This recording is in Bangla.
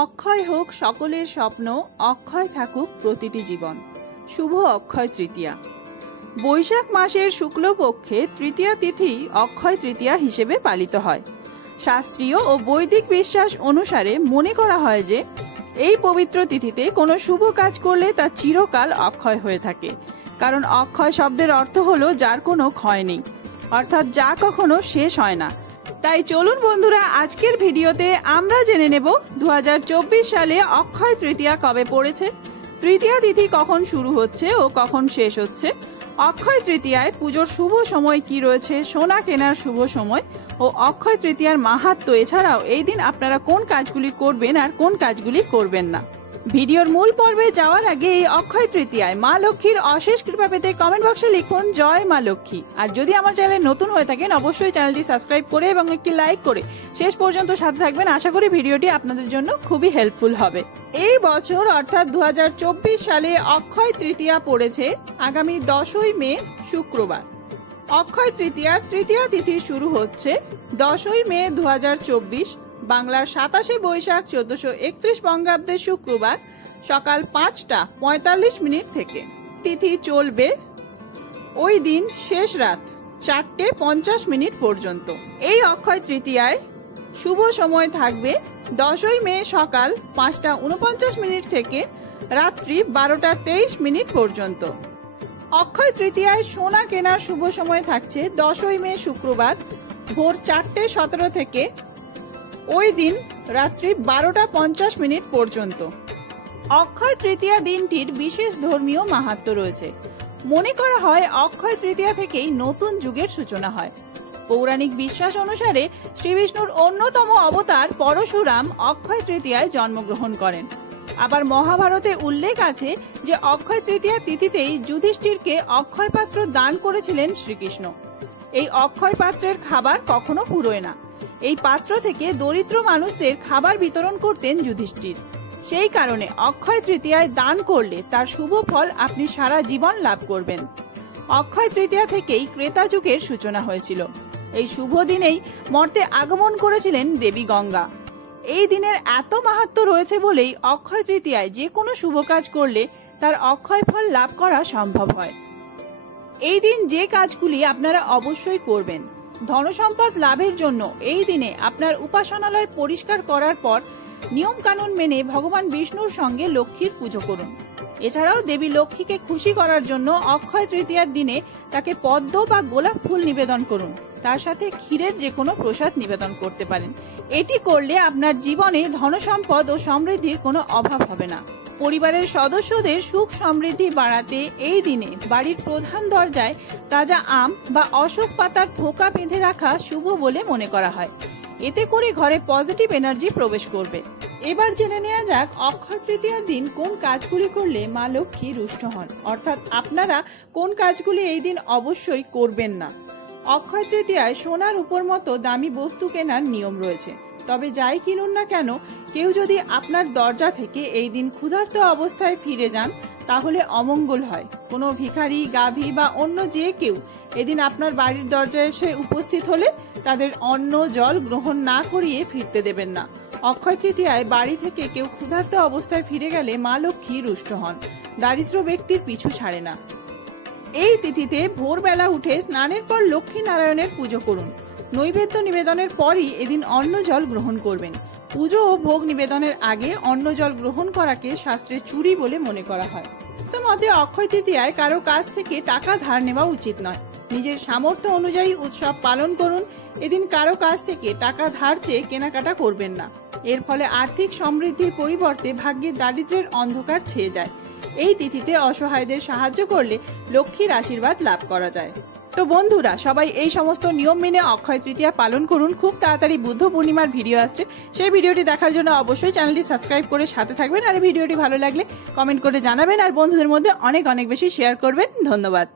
অক্ষয় হোক সকলের স্বপ্ন, অক্ষয় থাকুক প্রতিটি জীবন। শুভ অক্ষয় তৃতীয়া। বৈশাখ মাসের শুক্লপক্ষে তৃতীয়া তিথি অক্ষয় তৃতীয়া হিসেবে পালিত হয়। শাস্ত্রীয় ও বৈদিক বিশ্বাস অনুসারে মনে করা হয় যে এই পবিত্র তিথিতে কোনো শুভ কাজ করলে তা চিরকাল অক্ষয় হয়ে থাকে। কারণ অক্ষয় শব্দের অর্থ হলো যার কোনো ক্ষয় নেই, অর্থাৎ যা কখনো শেষ হয় না। তাই চলুন বন্ধুরা, আজকের ভিডিওতে আমরা জেনে নেব 2024 সালে অক্ষয় তৃতীয়া কবে পড়েছে, তৃতীয়া তিথি কখন শুরু হচ্ছে ও কখন শেষ হচ্ছে, অক্ষয় তৃতীয়ায় পুজোর শুভ সময় কি রয়েছে, সোনা কেনার শুভ সময় ও অক্ষয় তৃতীয়ার মাহাত্ম্য। এছাড়াও এই দিন আপনারা কোন কাজগুলি করবেন আর কোন কাজগুলি করবেন না। ভিডিওর মূল পর্বে যাওয়ার আগে এই অক্ষয় তৃতীয়ায় মা লক্ষ্মীর অশেষ কৃপা পেতে কমেন্ট বক্সে লিখুন জয় মা লক্ষ্মী। আর যদি আমার চ্যানেলে নতুন হয়ে থাকেন অবশ্যই চ্যানেলটি সাবস্ক্রাইব করে এবং একটি লাইক করে শেষ পর্যন্ত সাথে থাকবেন। আশা করি ভিডিওটি আপনাদের জন্য খুবই হেল্পফুল হবে। এই বছর অর্থাৎ 2024 সালে অক্ষয় তৃতীয়া পড়েছে আগামী 10ই মে শুক্রবার। অক্ষয় তৃতীয়ার তৃতীয়া তিথি শুরু হচ্ছে 10ই মে 2024, বাংলার 27শে বৈশাখ 1431 বঙ্গাব্দের শুক্রবার সকাল 5:45 থেকে। তিথি চলবে ওই দিন শেষ রাত 4:50 পর্যন্ত। এই অক্ষয় তৃতীয়ায় শুভ সময় থাকবে 10ই মে সকাল 5:49 থেকে রাত্রি 12:23 পর্যন্ত। অক্ষয় তৃতীয়ায় সোনা কেনার শুভ সময় থাকছে 10ই মে শুক্রবার ভোর 4:17 থেকে ওই দিন রাত্রি 12:50 পর্যন্ত। অক্ষয় তৃতীয়া দিনটির বিশেষ ধর্মীয় মাহাত্ম্য রয়েছে। মনে করা হয় অক্ষয় তৃতীয়া থেকেই নতুন যুগের সূচনা হয়। পৌরাণিক বিশ্বাস অনুসারে শ্রীবিষ্ণুর অন্যতম অবতার পরশুরাম অক্ষয় তৃতীয়ায় জন্মগ্রহণ করেন। আবার মহাভারতে উল্লেখ আছে যে অক্ষয় তৃতীয়া তিথিতেই যুধিষ্ঠিরকে অক্ষয় পাত্র দান করেছিলেন শ্রীকৃষ্ণ। এই অক্ষয় পাত্রের খাবার কখনো ফুরোয় না। এই পাত্র থেকে দরিদ্র মানুষদের খাবার বিতরণ করতেন যুধিষ্ঠির। সেই কারণে অক্ষয় তৃতীয়ায় দান করলে তার শুভ ফল আপনি সারা জীবন লাভ করবেন। অক্ষয় তৃতীয়া থেকেই ক্রেতা যুগের সূচনা হয়েছিল। এই শুভ দিনেই মর্তে আগমন করেছিলেন দেবী গঙ্গা। এই দিনের এত মাহাত্ম্য রয়েছে বলেই অক্ষয় তৃতীয়ায় যে কোনো শুভ কাজ করলে তার অক্ষয় ফল লাভ করা সম্ভব হয়। এই দিন যে কাজগুলি আপনারা অবশ্যই করবেন। ধনসম্পদ লাভের জন্য এই দিনে আপনার উপাসনালয় পরিষ্কার করার পর নিয়ম কানুন মেনে ভগবান বিষ্ণুর সঙ্গে লক্ষ্মীর পুজো করুন। এছাড়াও দেবী লক্ষ্মীকে খুশি করার জন্য অক্ষয় তৃতীয়ার দিনে তাকে পদ্ম বা গোলাপ ফুল নিবেদন করুন। তার সাথে ক্ষীরের যে কোনো প্রসাদ নিবেদন করতে পারেন। এটি করলে আপনার জীবনে ধনসম্পদ ও সমৃদ্ধির কোনো অভাব হবে না। পরিবারের সদস্যদের সুখ সমৃদ্ধি বাড়াতে এই দিনে বাড়ির প্রধান দরজায় তাজা আম বা অশোক পাতার থোকা বেঁধে রাখা শুভ বলে মনে করা হয়। এতে করে ঘরে পজিটিভ এনার্জি প্রবেশ করবে। এবার জেনে নেওয়া যাক অক্ষয় তৃতীয়ার দিন কোন কাজগুলি করলে মা লক্ষ্মী রুষ্ট হন, অর্থাৎ আপনারা কোন কাজগুলি এই দিন অবশ্যই করবেন না। অক্ষয় তৃতীয়ায় সোনার উপর মতো দামি বস্তু কেনার নিয়ম রয়েছে। তবে যাই কিনুন না কেন, কেউ যদি আপনার দরজা থেকে এই দিন ক্ষুধার্ত অবস্থায় ফিরে যান তাহলে অমঙ্গল হয়। কোনো ভিখারি, গাভী বা অন্য যে কেউ এদিন আপনার বাড়ির দরজায় এসে উপস্থিত হলে তাদের অন্ন জল গ্রহণ না করিয়ে ফিরতে দেবেন না। অক্ষয় তৃতীয়ায় বাড়ি থেকে কেউ ক্ষুধার্ত অবস্থায় ফিরে গেলে মা লক্ষ্মী রুষ্ট হন। দারিদ্র ব্যক্তির পিছু ছাড়ে না। এই তিথিতে ভোরবেলা উঠে স্নানের পর লক্ষ্মী নারায়ণের পুজো করুন। নৈবেদ্য নিবেদনের পরই এদিন অন্ন জল গ্রহণ করবেন। পুজো ও ভোগ নিবেদনের আগে অন্ন জল গ্রহণ করাকে শাস্ত্রে চুরি বলে মনে করা হয়। মতে অক্ষয় তৃতীয়ায় কারো কাছ থেকে টাকা ধার নেওয়া উচিত নয়। নিজের সামর্থ্য অনুযায়ী উৎসব পালন করুন। এদিন কারো কাছ থেকে টাকা ধার চেয়ে কেনাকাটা করবেন না। এর ফলে আর্থিক সমৃদ্ধির পরিবর্তে ভাগ্যের দারিদ্র্যের অন্ধকার ছেয়ে যায়। এই তিথিতে অসহায়দের সাহায্য করলে লক্ষ্মীর আশীর্বাদ লাভ করা যায়। তো বন্ধুরা, সবাই এই সমস্ত নিয়ম মেনে অক্ষয় তৃতীয়া পালন করুন। খুব তাড়াতাড়ি বুদ্ধ পূর্ণিমার ভিডিও আসছে, সেই ভিডিওটি দেখার জন্য অবশ্যই চ্যানেলটি সাবস্ক্রাইব করে সাথে থাকবেন। আর ভিডিওটি ভালো লাগলে কমেন্ট করে জানাবেন আর বন্ধুদের মধ্যে অনেক বেশি শেয়ার করবেন। ধন্যবাদ।